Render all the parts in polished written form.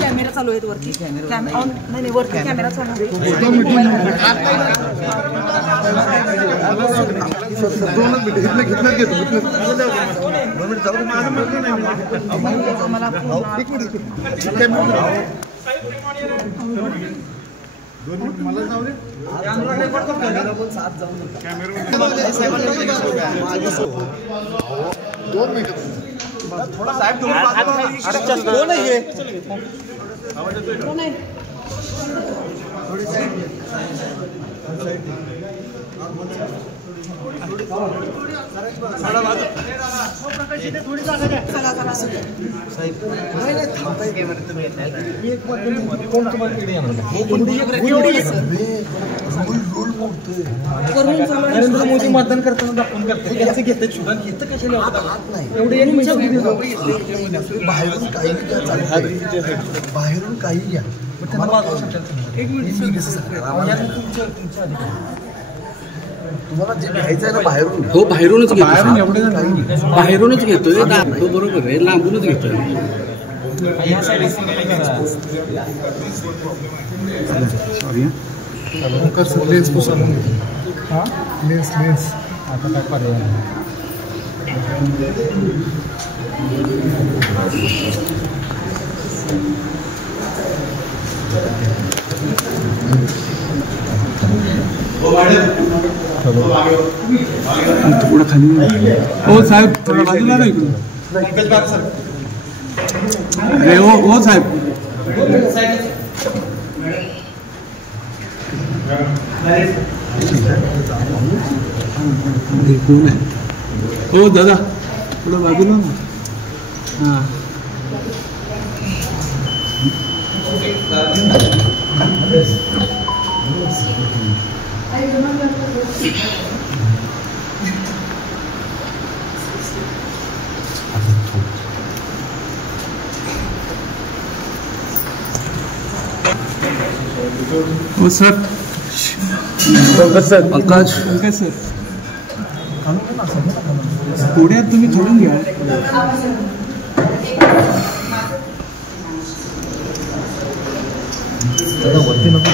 Camera चालू आहे वरती, नाही वरती कॅमेरा चालू आहे. मला जाऊ दे. थोडा साहेब कोण आहे नरेंद्र मोदी मतदान करताना दाखवून करते घेते इथं कशाला बाहेरून काही बाहेरून काही घ्या तुम्हाला जे घ्यायचं आहे ना बाहेरून हो बाहेरूनच घेतो, बाहेरूनच घेतोय तो बरोबर आहे, लांबूनच घेतोय. लेन्स पुसून लेन्स आता काय पर्याय थोडं खाली हो साहेब, थोडं बाजूला नाही इकडून. अरे हो साहेब, कोण आहे हो दादा, थोडं बाजूला ना. हां हो सर, सर पंकज सर पुढे तुम्ही जोडून घ्या. वरती नको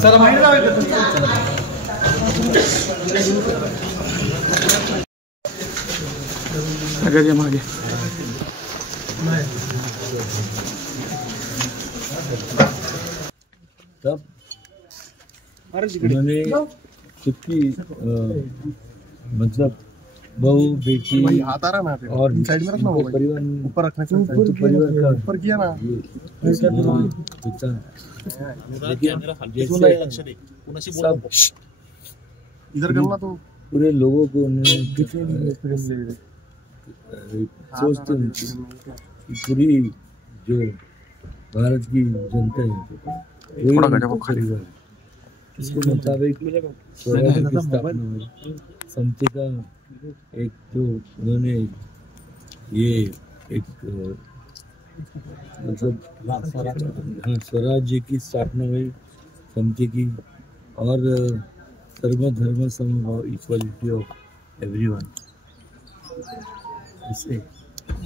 चला माहिती जावे मागे तब उन्होंने सबकी मतलब बहू बेटी हाथ आ रहा ना और साइड में रखना होगा, परिवार ऊपर रखना परिवार का ऊपर किया ना इधर करना तो पूरे लोगों को उन्होंने सोचते हैं कि पूरी जो भारत की जनता है वही परिवार, इसके मुताबिक स्वराज की स्थापना हुई. समते का एक जो उन्होंने ये एक मतलब स्वराज्य की स्थापना हुई समते की, और सर्वधर्म समभाव, इक्वालिटी ऑफ एवरीवन. इससे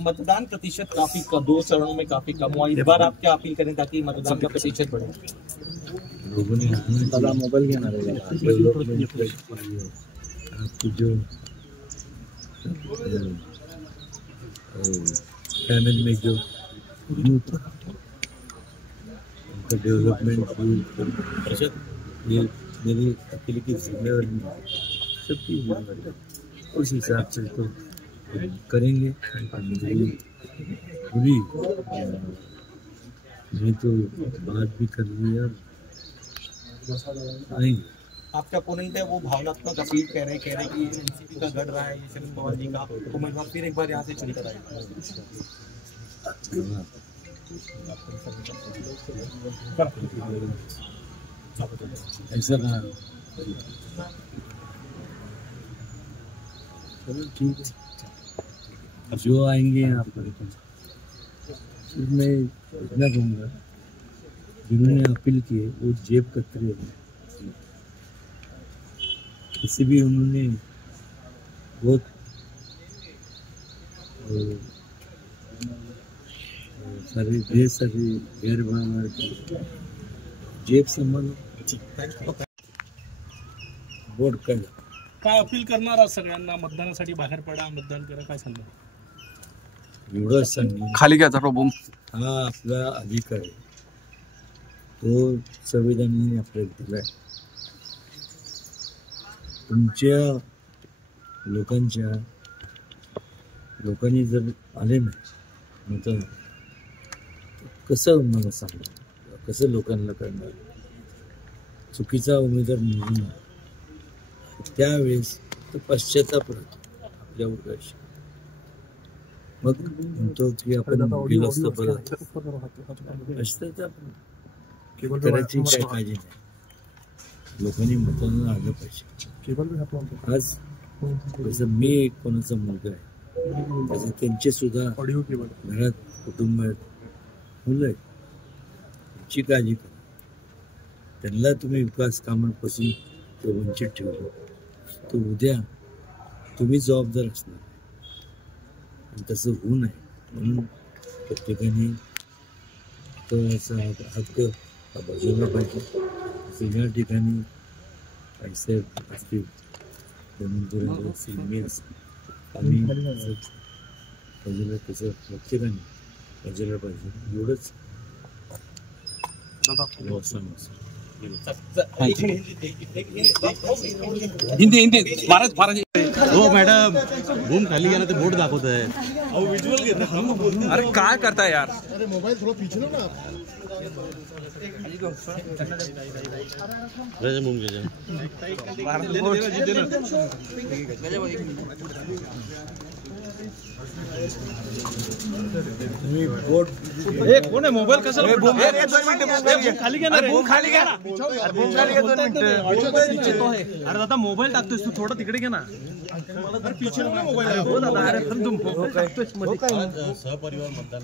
मतदान प्रतिशत काफी 2 चरणों में काफी कम हुआ. इस बार आप क्या अपील करें ताकि मतदान का प्रतिशत बढ़े? लोगों ने मोबाइल क्या ना आपको जो पैनल में जो यूथ उनका डेवलपमेंट ये मेरे अकेले की जिम्मेवारी सबकी जिम्मेवारी, उस हिसाब से तो करेंगे. पूरी नहीं तो बात भी कर रही है आएंगे. आपका अपोनेंट है वो भावनात्मक अपील कह रहे कि एनसीपी का गढ़ रहा है ये शरद पवार जी का उम्मीदवार फिर एक बार यहाँ से चुनी कराएगा. ऐसा कहा चलो ठीक है, जो आएंगे यहाँ पर मैं इतना कहूँगा जिन्होंने अपील की है वो जेब कतरे हैं, किसी भी उन्होंने बहुत सारी ढेर सारी गैरभावना जेब सांभाळून बोर्ड काढला. काय अपील करणार आहात सगळ्यांना मतदानासाठी बाहेर पडा मतदान करा काय सांगणार? एवढंच सांगेन खाली घ्यायचा प्रॉब्लेम. हा आपला अधिकार आहे, तो संविधानाने आपल्याला दिलाय. तुमच्या लोकांनी जर आले नाही तर कसं मला सांगणार, कसं लोकांना करणार? चुकीचा उमेदवार निवडून त्यावेळेस तो पश्चाताप राहतो आपल्यावर काय. मग म्हणतो की आपण गेलो असतो परत, पश्चाताप करायची काय काळजी नाही. लोकांनी मतदान आलं पाहिजे. आज जसं मी कोणाचा मुलगा आहे तसं त्यांचे सुद्धा घरात कुटुंबात मुलं आहेत, त्यांची काळजी करा. त्यांना तुम्ही विकास कामांपासून तो वंचित ठेवलं तर उद्या तुम्ही जबाबदार असणार. आणि तसं होऊ नये म्हणून प्रत्येकाने तो असा हक्क बजावला पाहिजे. सगळ्या ठिकाणी पैसे असतील त्यानंतर असेल आम्ही बजावलं तसं प्रत्येकाने बजावलं पाहिजे. एवढंच हिंदी महाराज हो मॅडम, रूम खाली गेला ते बोर्ड दाखवत आहे. अरे काय करताय यार? कोण आहे मोबाईल कशाला खाली घ्या ना, खाली घ्या ना. अरे दादा मोबाईल टाकतोस तू, थोडा तिकडे घे ना. मोबाईल दादा, अरे पण तू मोबाईल टाकतोस मध्ये. सहपरिवार मतदान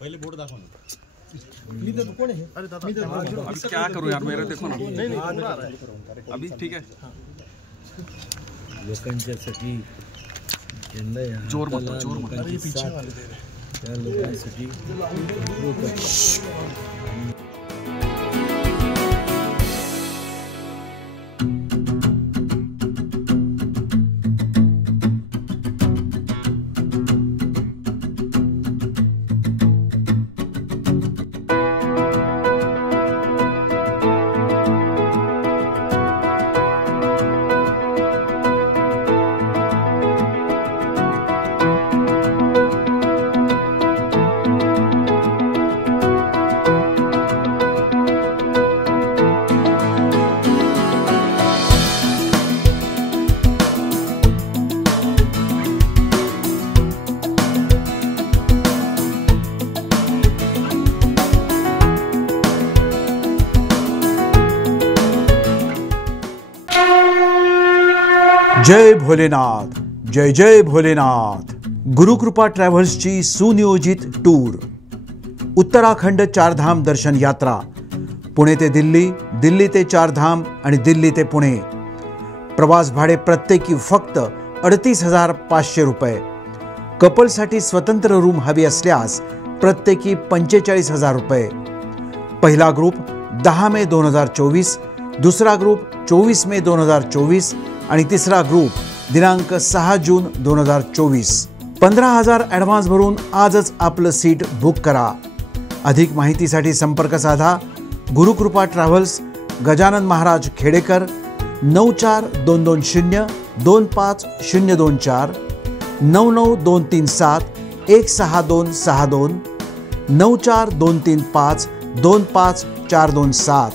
पहिले बोर्ड दाखव ना. अभी क्या करूं यार, मेरे देखो ना अभी ठीक है. लोकांच्यासाठी जोर मत त्या लोकांसाठी जय भोलेनाथ, जय जय भोलेनाथ. गुरुकृपा ट्रॅव्हल्सची सुनियोजित टूर. उत्तराखंड चारधाम दर्शन यात्रा. पुणे ते दिल्ली, दिल्ली ते चारधाम आणि दिल्ली ते पुणे. प्रवास भाडे प्रत्येकी फक्त 38,500 रुपये. कपलसाठी स्वतंत्र रूम हवी असल्यास प्रत्येकी 45,000 रुपये. पहिला ग्रुप 10 मे 2024, दुसरा ग्रुप 24 मे 2024 आणि तिसरा ग्रुप दिनांक 6 जून 2024. 15,000 ॲडव्हान्स भरून आजच आपलं सीट बुक करा. अधिक माहितीसाठी संपर्क साधा. गुरुकृपा ट्रॅव्हल्स, गजानन महाराज खेडेकर, 94-220-25024, 99-237-16262, 94-235-25427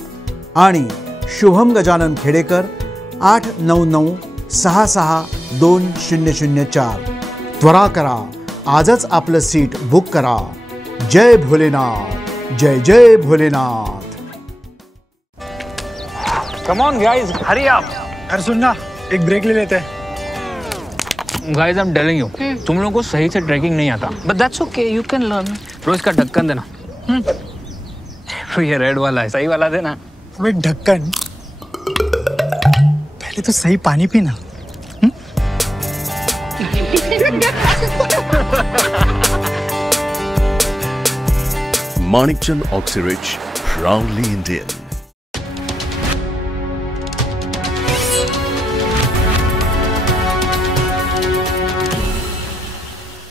आणि शुभम गजानन खेडेकर 899-66-2004. त्वरा करा, आजच आपलं सीट बुक करा. जय भोलेनाथ, जय जय भोलेनाथ. कम ऑन गाइस, हरी आप. अरे सुन ना, एक ब्रेक ले लेते हैं. Guys I am telling you तुम लोगों को सही से ट्रैकिंग नहीं आता but that's okay you can learn रोज का ढक्कन देना ये रेड वाला है सही वाला देना अबे ढक्कन पहले तो सही पानी पीना Manikchand Oxyrich, proudly Indian.